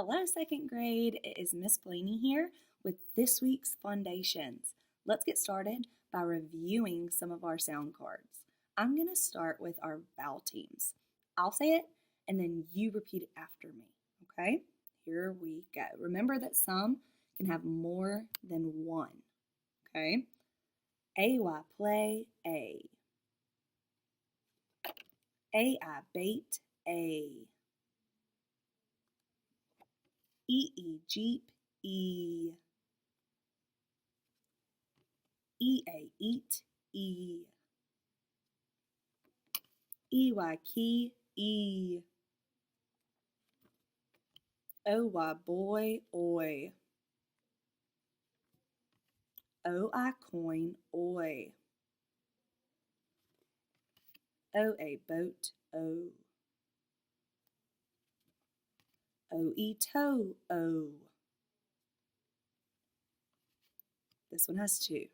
Hello, second grade. It is Miss Blaney here with this week's Fundations. Let's get started by reviewing some of our sound cards. I'm going to start with our vowel teams. I'll say it and then you repeat it after me, okay? Here we go. Remember that some can have more than one, okay? A-Y, play, A. A-I, bait, A. E-E, jeep, E. E-A, eat, E. E-Y, key, E. O-Y, boy, oi. O-I, coin, oi. O-A, boat, O. O-E, toe, O. This one has two.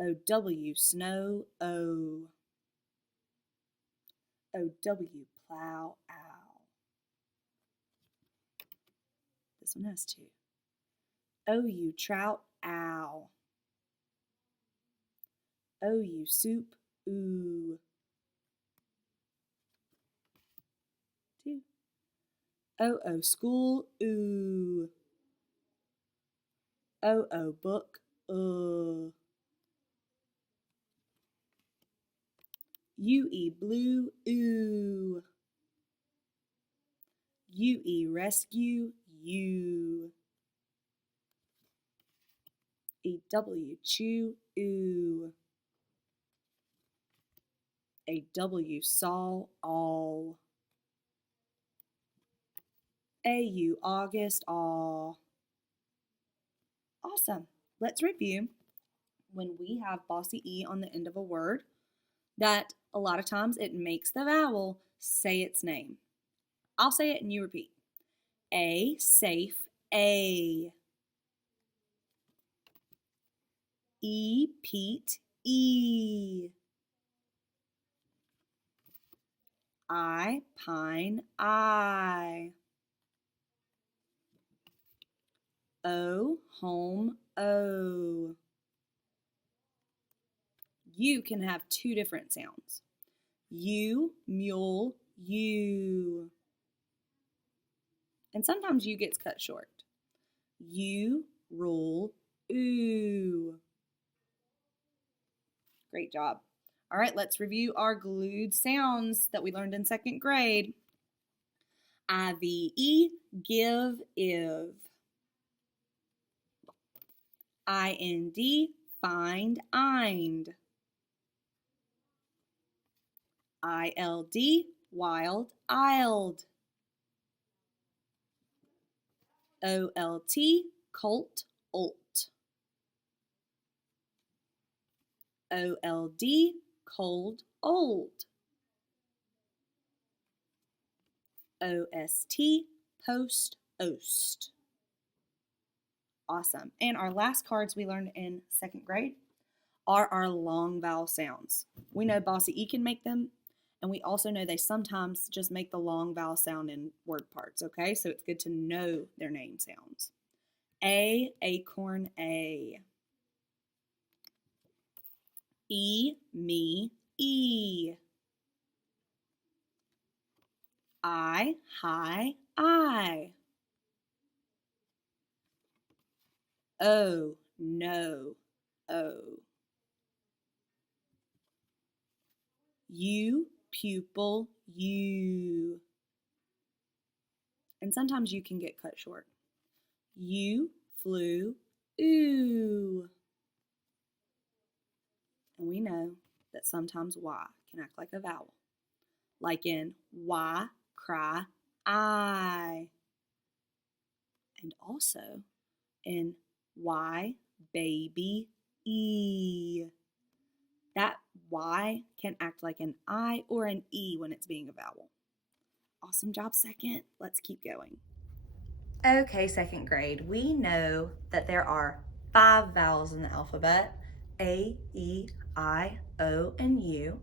O-W, snow, O. O-W, plow, ow. This one has two. O-U, trout, ow. O-U, soup, oo. Two. O-O, school, ooh. O-O, book, U-E, blue, ooh. U-E, rescue, you. E-W, chew, ooh. A-W, saw, all. A-U, August, aw. Awesome. Let's review when we have bossy E on the end of a word that a lot of times it makes the vowel say its name. I'll say it and you repeat. A, safe, A. E, Pete, E. I, pine, I. O, home, O. You can have two different sounds. U, mule, you. And sometimes U gets cut short. U, rule, ooh. Great job. All right, let's review our glued sounds that we learned in second grade. I-V-E, give, iv. I-N-D, find, ind. I-L-D, wild, ild. O-L-T, colt, olt. O-L-D, cold, old. O-S-T, post, oast. Awesome. And our last cards we learned in second grade are our long vowel sounds. We know bossy E can make them, and we also know they sometimes just make the long vowel sound in word parts, okay? So it's good to know their name sounds. A, acorn, A. E, me, E. I, hi, I. O, no, O. U, pupil, U. And sometimes you can get cut short. U, flew, ooh. And we know that sometimes Y can act like a vowel, like in Y, cry, I. And also in Y, baby, E. That Y can act like an I or an E when it's being a vowel. Awesome job, second. Let's keep going. Okay, second grade, we know that there are 5 vowels in the alphabet, A, E, I, O, and U.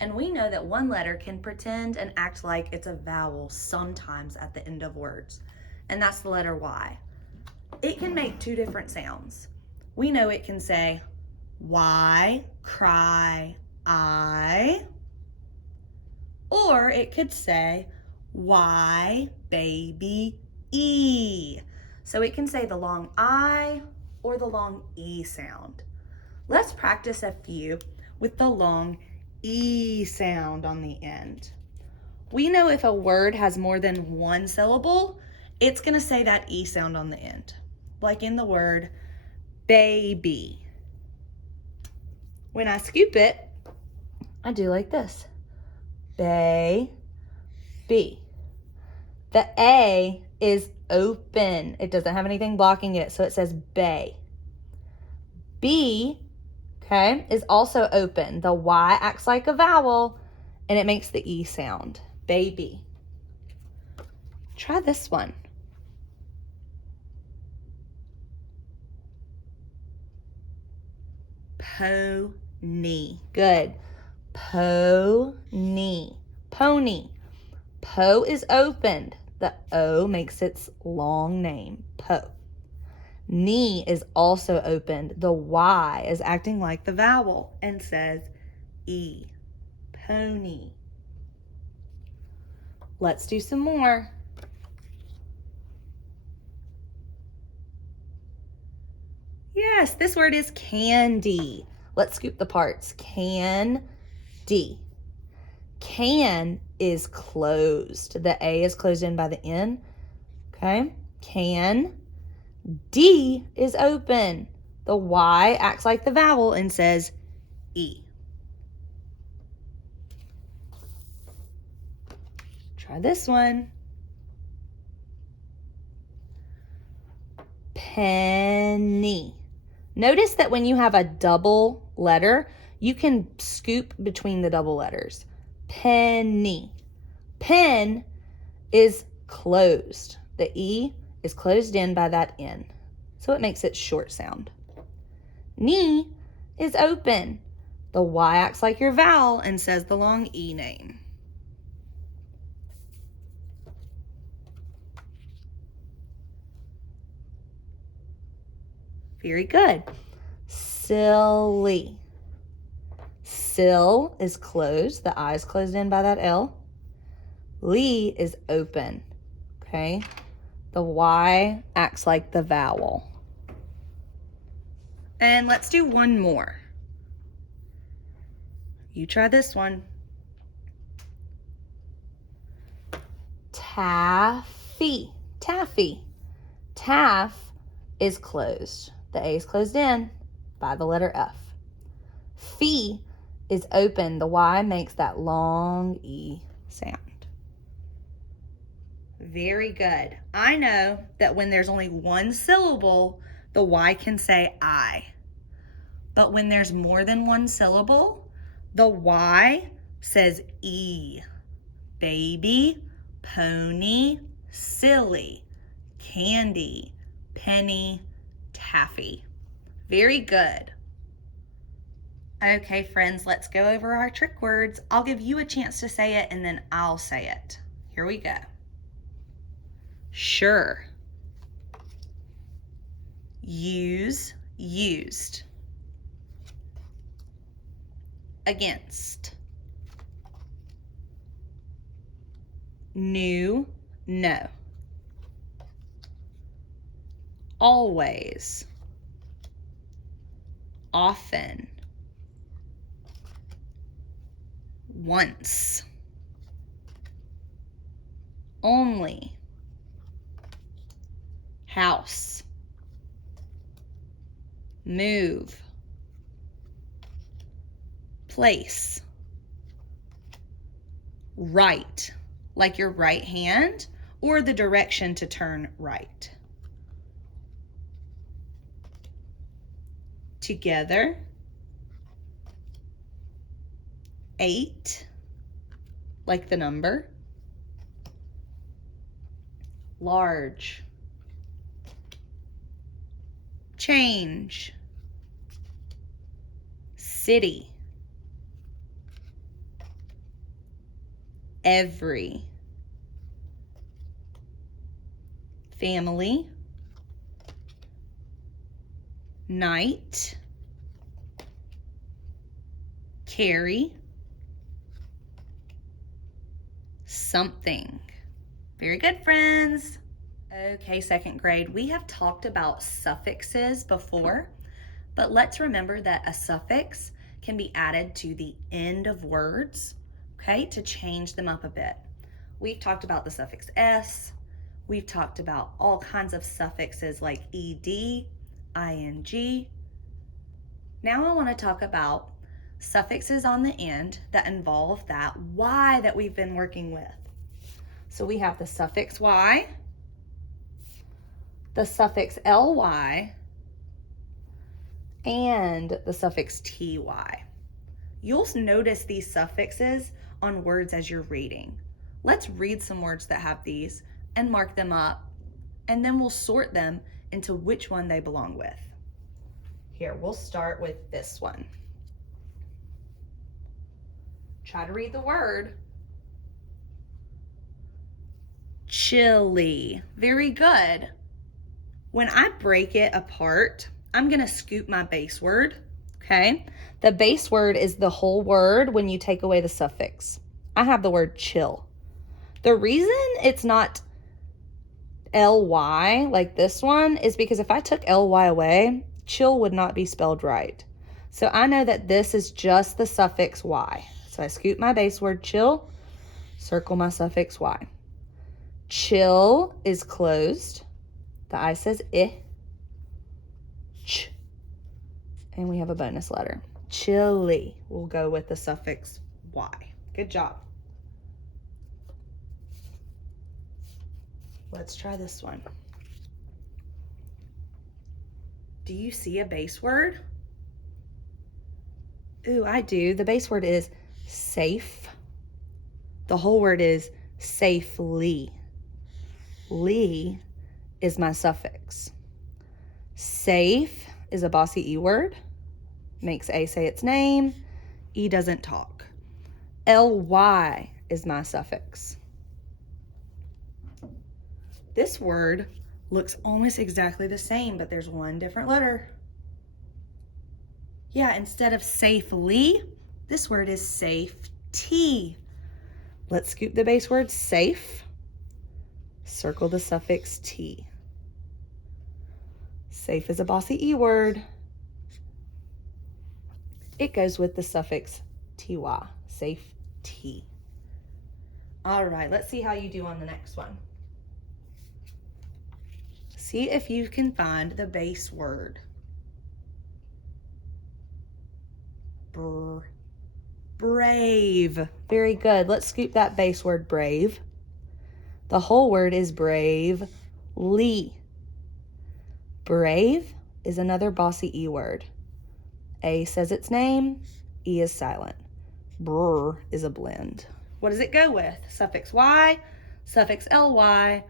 And we know that one letter can pretend and act like it's a vowel sometimes at the end of words. and that's the letter Y. It can make two different sounds. We know it can say Y, cry, I, or it could say Y, baby, E. So it can say the long I or the long E sound. Let's practice a few with the long E sound on the end. We know if a word has more than one syllable, it's going to say that E sound on the end. Like in the word baby. When I scoop it, I do like this. Baby. The A is open. It doesn't have anything blocking it, so it says bay. B, okay, is also open. The Y acts like a vowel, and it makes the E sound. Baby. Try this one. Pony. Good. Pony. Pony. Po is opened. The O makes its long name. Po. Knee is also opened. The Y is acting like the vowel and says E. Pony. Let's do some more. Yes, this word is candy. Let's scoop the parts. Candy. Can is closed. The A is closed in by the N. Okay. Can. D is open. The Y acts like the vowel and says E. Try this one. Penny. Notice that when you have a double letter, you can scoop between the double letters. Penny. Pen is closed. The E is closed in by that N, so it makes it short sound. Knee is open. The Y acts like your vowel and says the long E name. Very good. Silly. Sill is closed. The I is closed in by that L. Lee is open. Okay. The Y acts like the vowel. And let's do one more. You try this one. Taffy. Taffy. Taff is closed. The A is closed in by the letter F. Fee is open. The Y makes that long E sound. Very good. I know that when there's only one syllable, the Y can say I. But when there's more than one syllable, the Y says E. Baby, pony, silly, candy, penny, taffy. Very good. Okay, friends, let's go over our trick words. I'll give you a chance to say it and then I'll say it. Here we go. Sure. Use, used. Against. New, no. Always. Often. Once. Only. House. Move. Place. Right, like your right hand or the direction to turn right. Together. 8, like the number. Large. Change. City. Every. family, night, carry, something. Very good, friends. Okay, second grade, we have talked about suffixes before, but let's remember that a suffix can be added to the end of words, okay, to change them up a bit. We've talked about the suffix s. We've talked about all kinds of suffixes like ed, ing. Now I want to talk about suffixes on the end that involve that y that we've been working with. So we have the suffix y, the suffix ly, and the suffix ty. You'll notice these suffixes on words as you're reading. Let's read some words that have these and mark them up, and then we'll sort them into which one they belong with. Here, we'll start with this one. Try to read the word. Chili. Very good. When I break it apart, I'm going to scoop my base word, okay? The base word is the whole word when you take away the suffix. I have the word chill. The reason it's not ly like this one is because if I took ly away, chill would not be spelled right. So I know that this is just the suffix y. So I scoop my base word chill, circle my suffix y. Chill is closed. The I says I. Ch. And we have a bonus letter. Chili will go with the suffix y. Good job. Let's try this one. Do you see a base word? Ooh, I do. The base word is safe. The whole word is safely. Ly is my suffix. Safe is a bossy E word. Makes A say its name. E doesn't talk. ly is my suffix. This word looks almost exactly the same, but there's one different letter. Yeah, instead of safely, this word is safety. Let's scoop the base word safe. Circle the suffix t. Safe is a bossy E word. It goes with the suffix ty, safety. All right, let's see how you do on the next one. See if you can find the base word. Brave. Very good. Let's scoop that base word brave. The whole word is bravely. Brave is another bossy E word. A says its name, E is silent. Brr is a blend. What does it go with? Suffix y, suffix ly,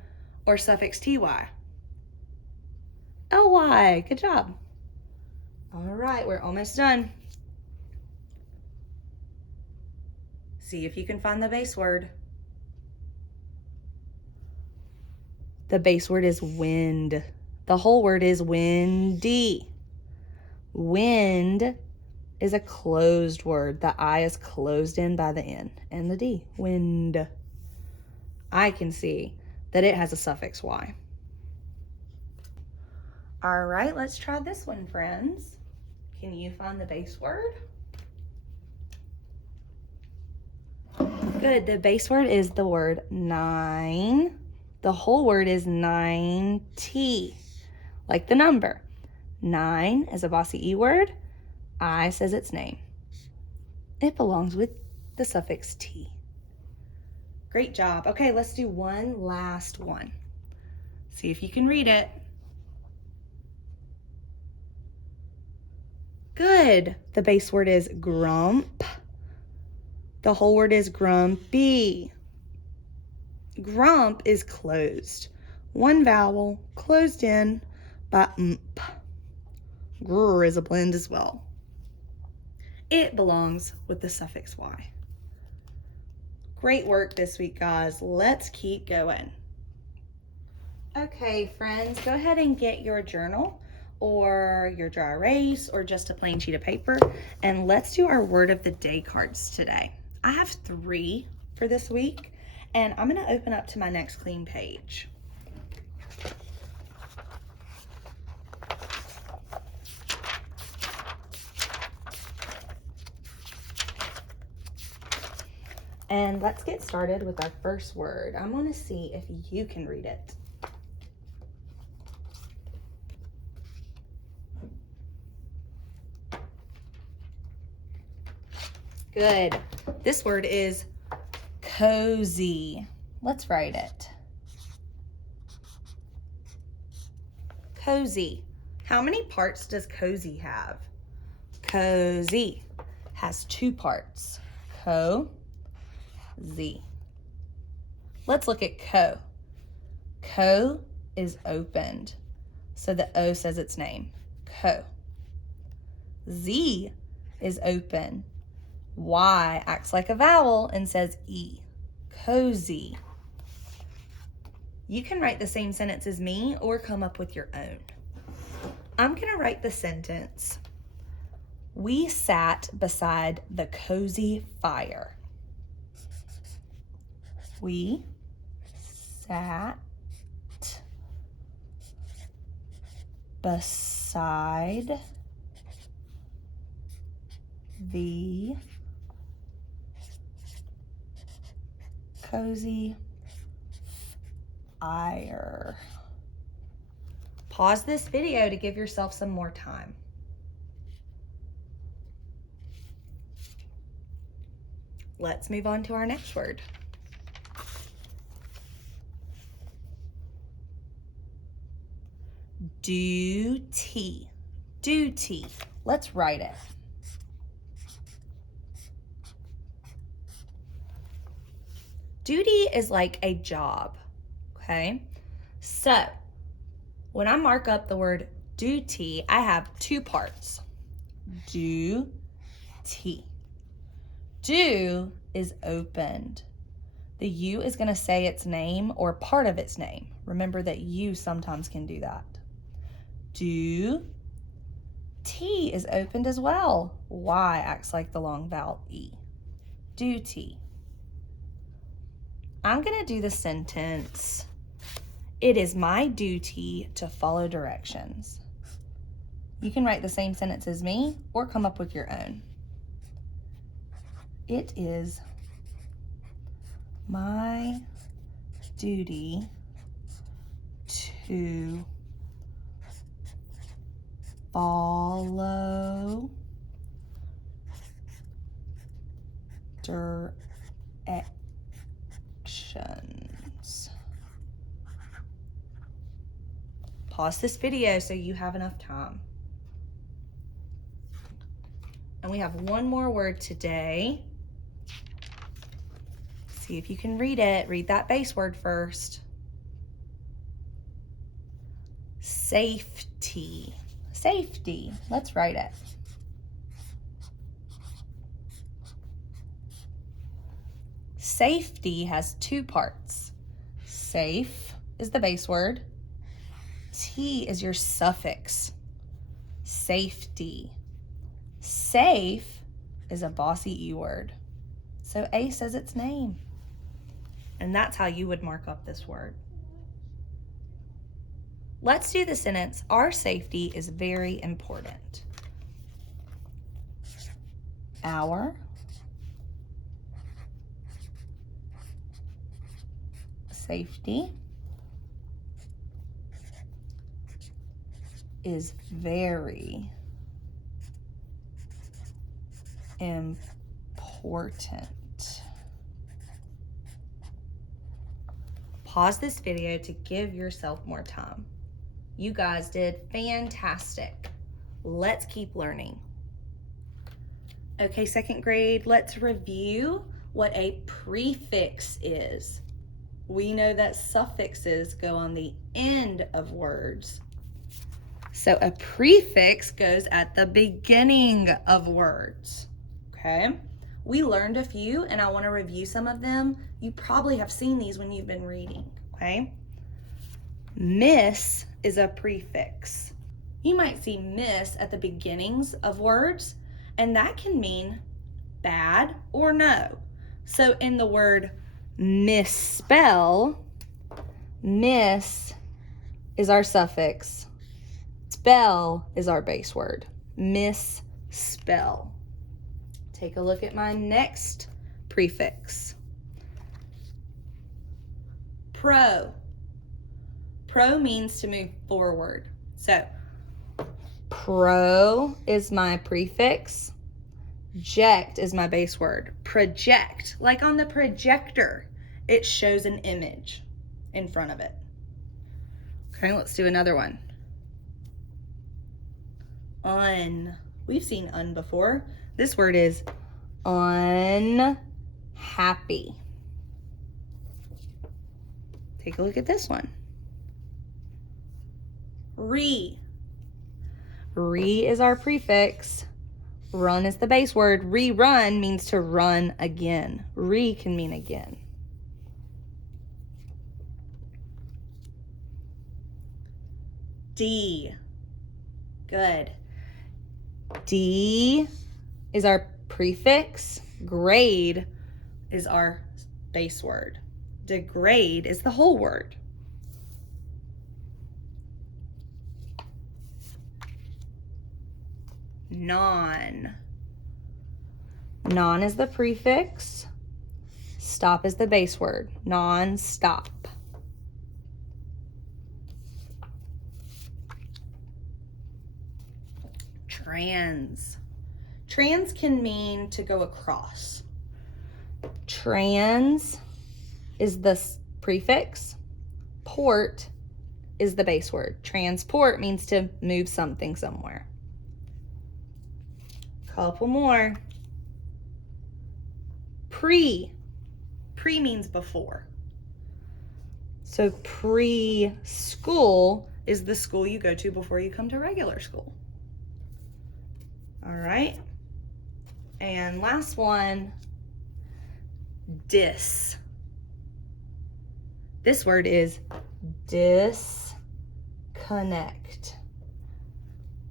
or suffix ty? Ly. Good job. All right, we're almost done. See if you can find the base word. The base word is wind. The whole word is windy. Wind is a closed word. The I is closed in by the N and the D. Wind. I can see that it has a suffix y. All right, let's try this one, friends. Can you find the base word? Good. The base word is the word nine. The whole word is 90, like the number. 9 is a bossy E word. I says its name. It belongs with the suffix t. Great job. Okay, let's do one last one. See if you can read it. Good. The base word is grump. The whole word is grumpy. Grump is closed. One vowel closed in by mp. Grr is a blend as well. It belongs with the suffix y. Great work this week, guys. Let's keep going. Okay, friends, go ahead and get your journal or your dry erase or just a plain sheet of paper, and let's do our word of the day cards today. I have 3 for this week, and I'm going to open up to my next clean page. And let's get started with our first word. I'm going to see if you can read it. Good. This word is cozy. Let's write it. Cozy. How many parts does cozy have? Cozy has 2 parts. Co-zy. Let's look at co. Co is opened, so the O says its name. Co. Z is open. Y acts like a vowel and says E. Cozy. You can write the same sentence as me or come up with your own. I'm going to write the sentence. We sat beside the cozy fire. We sat beside the cozy fire. Pause this video to give yourself some more time. Let's move on to our next word. Duty. Duty. Let's write it. Duty is like a job, okay? So, when I mark up the word duty, I have 2 parts. Duty. Do is opened. The U is going to say its name or part of its name. Remember that you sometimes can do that. Do. T is opened as well. Y acts like the long vowel E. Duty. I'm going to do the sentence, it is my duty to follow directions. You can write the same sentence as me or come up with your own. It is my duty to follow directions. Pause this video so you have enough time. And we have one more word today. See if you can read it. Read that base word first. Safety. Safety. Let's write it. Safety has 2 parts. Safe is the base word. T is your suffix. Safety. Safe is a bossy E word. So A says its name. And that's how you would mark up this word. Let's do the sentence, our safety is very important. Our safety is very important. Pause this video to give yourself more time. You guys did fantastic. Let's keep learning. Okay, 2nd grade, let's review what a prefix is. We know that suffixes go on the end of words. So a prefix goes at the beginning of words, okay? We learned a few, and I want to review some of them. You probably have seen these when you've been reading, okay? Miss is a prefix. You might see miss at the beginnings of words, and that can mean bad or no. So in the word misspell, miss is our suffix. Spell is our base word. Misspell. Take a look at my next prefix. Pro. Pro means to move forward. So, pro is my prefix. Ject is my base word. Project, like on the projector, it shows an image in front of it. Okay, let's do another one. Un. We've seen un before. This word is unhappy. Take a look at this one. Re. Re is our prefix. Run is the base word. Rerun means to run again. Re can mean again. D. Good. D is our prefix. Grade is our base word. Degrade is the whole word. Non. Non is the prefix. Stop is the base word. Non-stop. Trans. Trans can mean to go across. Trans is the prefix. Port is the base word. Transport means to move something somewhere. Couple more. Pre. Pre means before. So preschool is the school you go to before you come to regular school. All right. And last one, dis. This word is disconnect.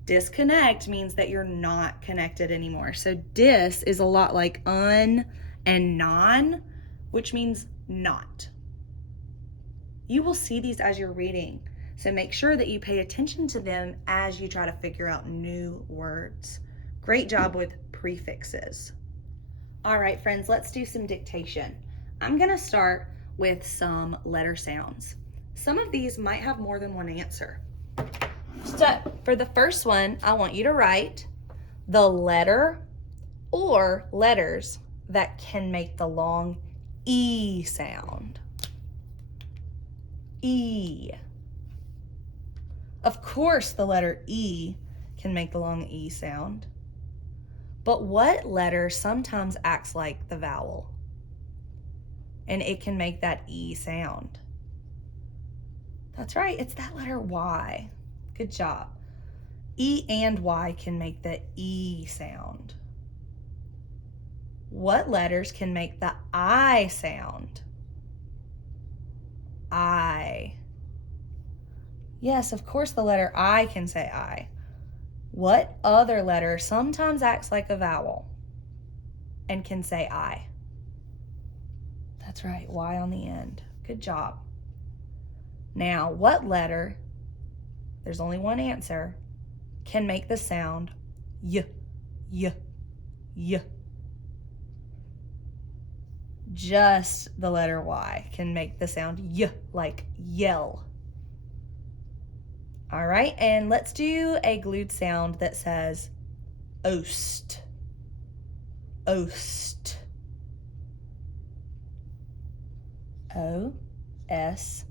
Disconnect means that you're not connected anymore. So dis is a lot like un and non, which means not. You will see these as you're reading, so make sure that you pay attention to them as you try to figure out new words. Great job with prefixes. All right, friends, let's do some dictation. I'm gonna start with some letter sounds. Some of these might have more than one answer. So for the first one, I want you to write the letter or letters that can make the long E sound. E. Of course, the letter E can make the long E sound. But what letter sometimes acts like the vowel? And it can make that E sound. That's right, it's that letter Y. Good job. E and Y can make the E sound. What letters can make the I sound? I. Yes, of course the letter I can say I. What other letter sometimes acts like a vowel and can say I? That's right, Y on the end. Good job. Now, what letter, there's only one answer, can make the sound Y, Y, Y? Just the letter Y can make the sound Y, like yell. All right, and let's do a glued sound that says oast. Oast. O-S-T.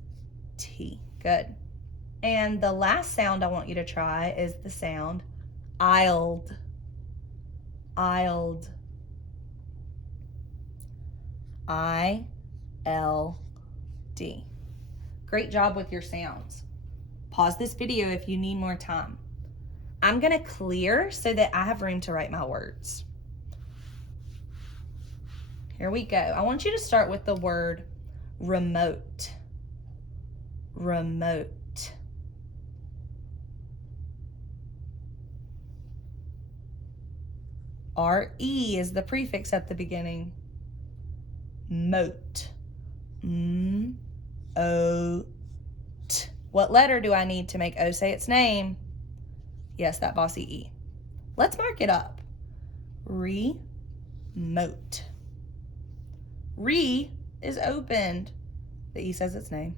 Good. And the last sound I want you to try is the sound isled. Isled. I-L-D. Great job with your sounds. Pause this video if you need more time. I'm gonna clear so that I have room to write my words. Here we go. I want you to start with the word remote. Remote. R-E is the prefix at the beginning. Moat. M-O-T. What letter do I need to make O say its name? Yes, that bossy E. Let's mark it up. Remote. Re is opened. The E says its name.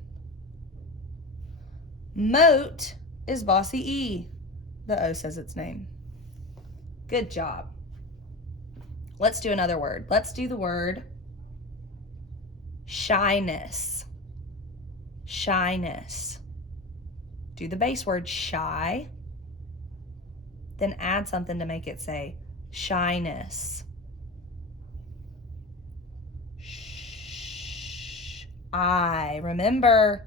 Moat is bossy E. The O says its name. Good job. Let's do another word. Let's do the word shyness. Shyness. Do the base word shy, then add something to make it say shyness. I. Remember,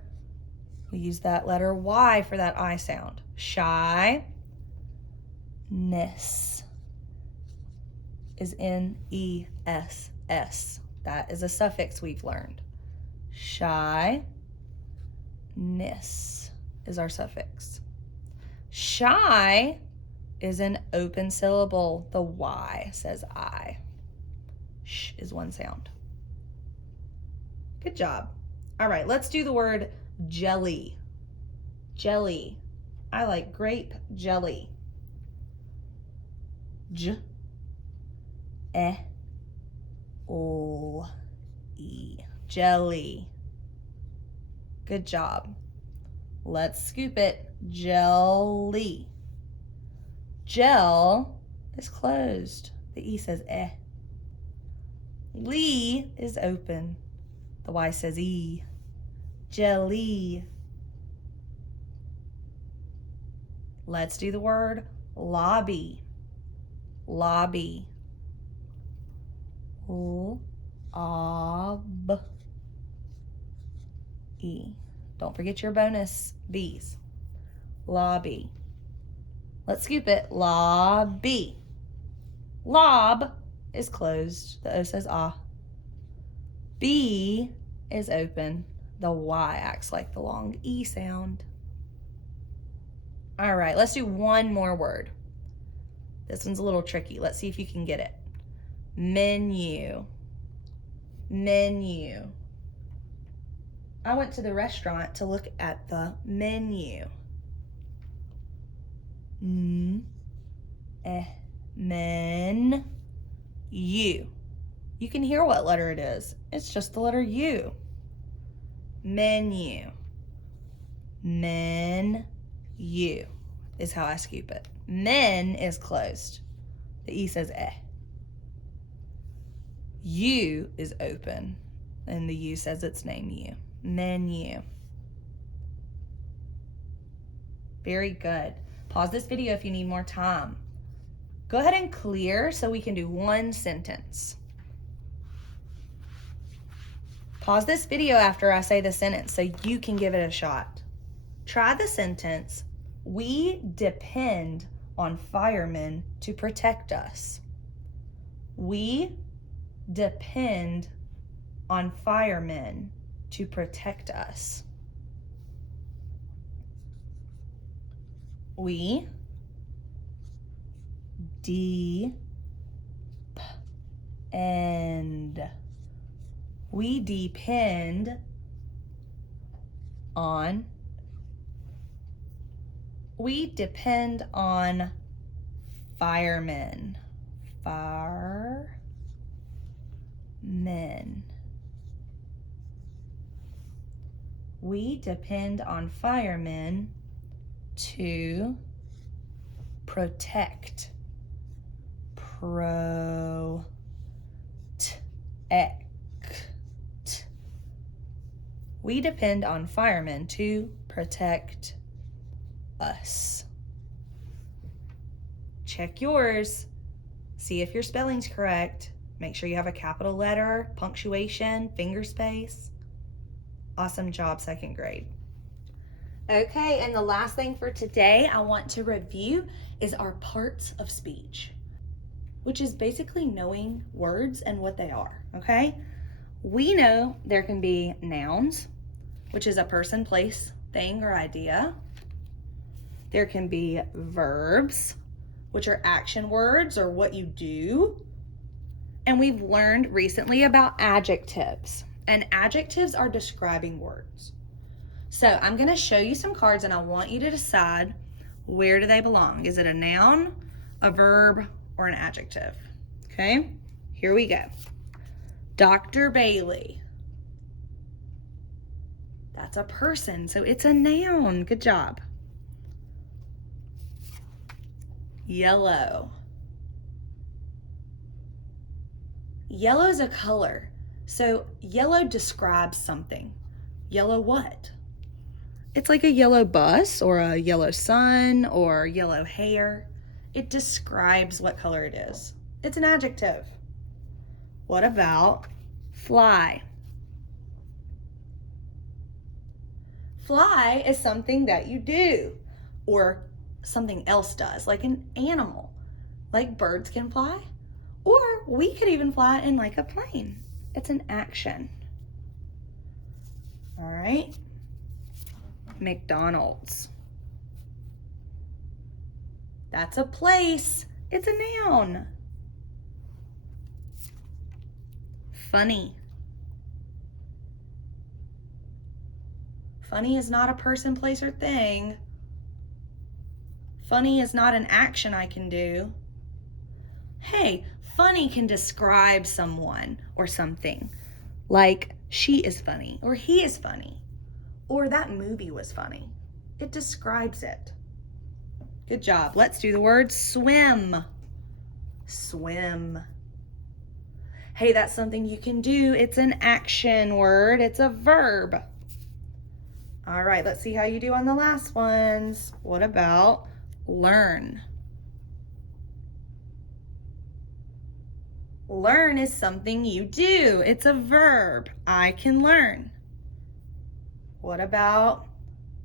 we use that letter Y for that I sound. Shyness is N-E-S-S. That is a suffix we've learned. Shyness is our suffix. Shy is an open syllable. The Y says I. Sh is one sound. Good job. All right, let's do the word jelly. Jelly. I like grape jelly. J-E-L-E. Jelly. Good job. Let's scoop it. Jelly. Gel is closed. The E says eh. Lee is open. The Y says E. Jelly. Let's do the word lobby. Lobby. L-O-B-E. Don't forget your bonus B's. Lobby. Let's scoop it. Lobby. Lob is closed. The O says ah. B is open. The Y acts like the long E sound. All right, let's do one more word. This one's a little tricky. Let's see if you can get it. Menu. Menu. I went to the restaurant to look at the menu. Men. U. You can hear what letter it is. It's just the letter U. Menu. Men. U is how I scoop it. Men is closed. The E says eh. U is open, and the U says its name U. Menu. Very good. Pause this video if you need more time. Go ahead and clear so we can do one sentence. Pause this video after I say the sentence so you can give it a shot. Try the sentence, we depend on firemen to protect us. We depend on firemen to protect us. We depend. We depend on. We depend on firemen. Firemen. We depend on firemen to protect. We depend on firemen to protect us. Check yours. See if your spelling's correct. Make sure you have a capital letter, punctuation, finger space. Awesome job, second grade. Okay, and the last thing for today I want to review is our parts of speech, which is basically knowing words and what they are, okay? We know there can be nouns, which is a person, place, thing, or idea. There can be verbs, which are action words or what you do. And we've learned recently about adjectives. And adjectives are describing words. So I'm going to show you some cards and I want you to decide, where do they belong? Is it a noun, a verb, or an adjective? Okay, here we go. Dr. Bailey. That's a person, so it's a noun. Good job. Yellow. Yellow is a color, so yellow describes something. Yellow what? It's like a yellow bus or a yellow sun or yellow hair. It describes what color it is. It's an adjective. What about fly? Fly is something that you do or something else does, like an animal. Like birds can fly, or we could even fly in like a plane. It's an action. All right. McDonald's. That's a place. It's a noun. Funny. Funny is not a person, place, or thing. Funny is not an action I can do. Hey, funny can describe someone or something. Like, she is funny, or he is funny, or that movie was funny. It describes it. Good job. Let's do the word swim. Swim. Hey, that's something you can do. It's an action word. It's a verb. All right, let's see how you do on the last ones. What about learn? Learn is something you do. It's a verb. I can learn. What about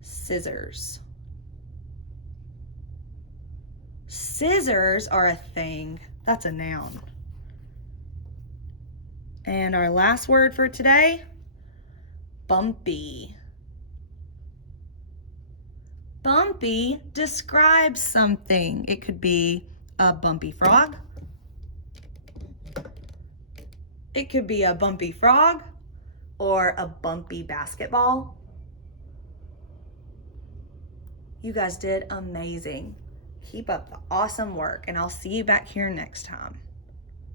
scissors? Scissors are a thing. That's a noun. And our last word for today, bumpy. Bumpy describes something. It could be a bumpy frog. It could be a bumpy frog or a bumpy basketball. You guys did amazing. Keep up the awesome work, and I'll see you back here next time.